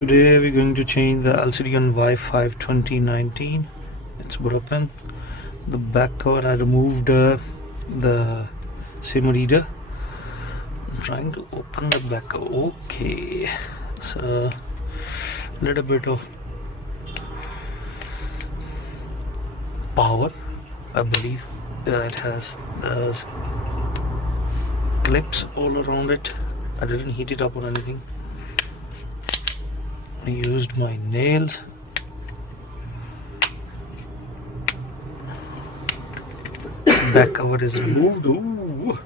Today we're going to change the LCD on Wi-Fi 2019. It's broken. The back cover, I removed the SIM reader. I'm trying to open the back cover. Okay, so a little bit of power, I believe. It has the clips all around it. I didn't heat it up or anything. I used my nails. Back cover is removed. Ooh,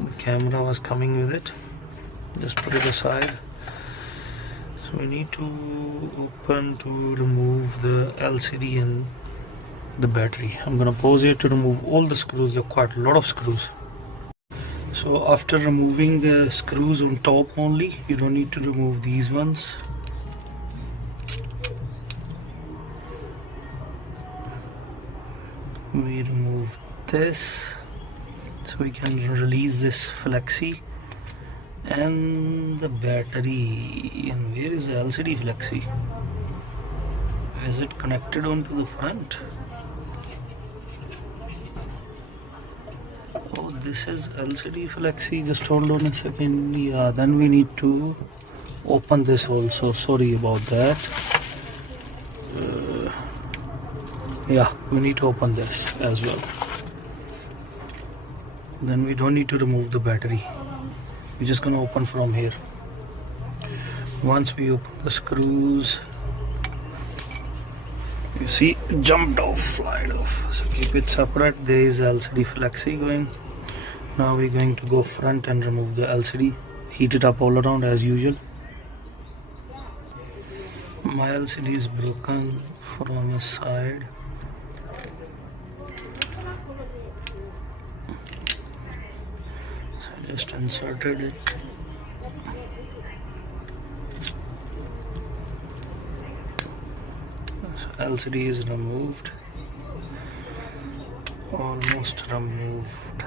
the camera was coming with it. Just put it aside. So we need to open to remove the LCD and the battery. I'm gonna pause here to remove all the screws. There are quite a lot of screws. So after removing the screws on top only, you don't need to remove these ones. We remove this so we can release this flexi and the battery. And where is the LCD flexi? Is it connected onto the front? Oh, this is LCD flexi. Just hold on a second. Yeah, then we need to open this also. Sorry about that. Yeah, we need to open this as well. Then we don't need to remove the battery. We're just gonna open from here. Once we open the screws, you see it jumped off, slide off. So keep it separate. There is LCD flexi going. Now we're going to go front and remove the LCD. Heat it up all around as usual. My LCD is broken from a side. Just inserted it. So LCD is removed, almost removed.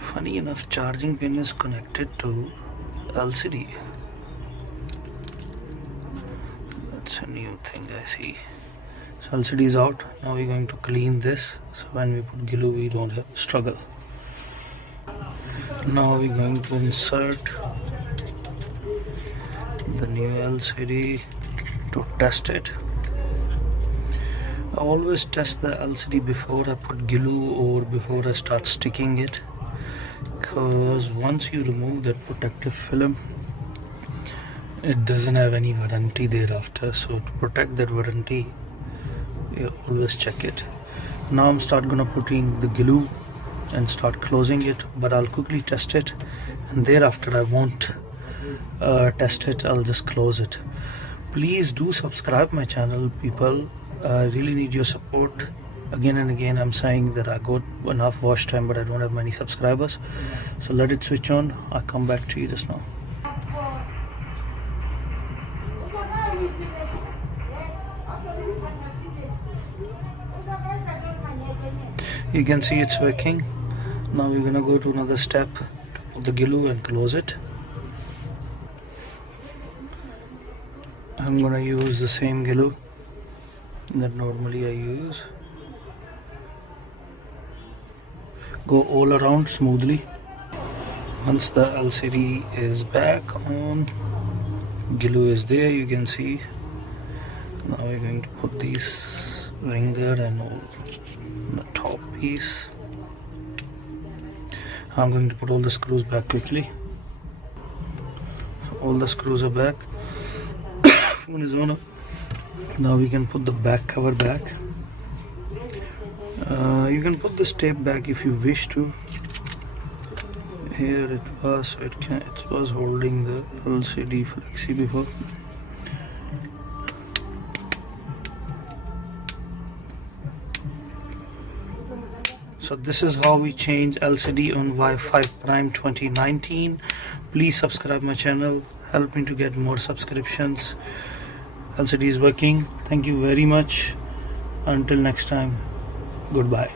Funny enough, charging pin is connected to LCD. That's a new thing I see. So LCD is out. Now we're going to clean this, so when we put glue we don't have struggle. Now we're going to insert the new LCD to test it. I always test the LCD before I put glue or before I start sticking it, because once you remove that protective film, it doesn't have any warranty thereafter. So to protect that warranty, you always check it. Now I'm gonna putting the glue and start closing it, but I'll quickly test it, and thereafter I won't test it, I'll just close it. Please do subscribe my channel, people. I really need your support. Again and again I'm saying that I got enough watch time, but I don't have many subscribers. So let it switch on. I'll come back to you just now. You can see it's working. Now we're gonna go to another step, put the glue and close it. I'm gonna use the same glue that normally I use. Go all around smoothly. Once the LCD is back on, glue is there, you can see. Now we're going to put these ringer and all the top piece. I'm going to put all the screws back quickly. So all the screws are back. Phone is on. Now we can put the back cover back. You can put this tape back if you wish to. Here it was, it was holding the LCD flexi before. So this is how we change LCD on Wi-Fi Prime 2019. Please subscribe my channel, help me to get more subscriptions. LCD is working. Thank you very much. Until next time, goodbye.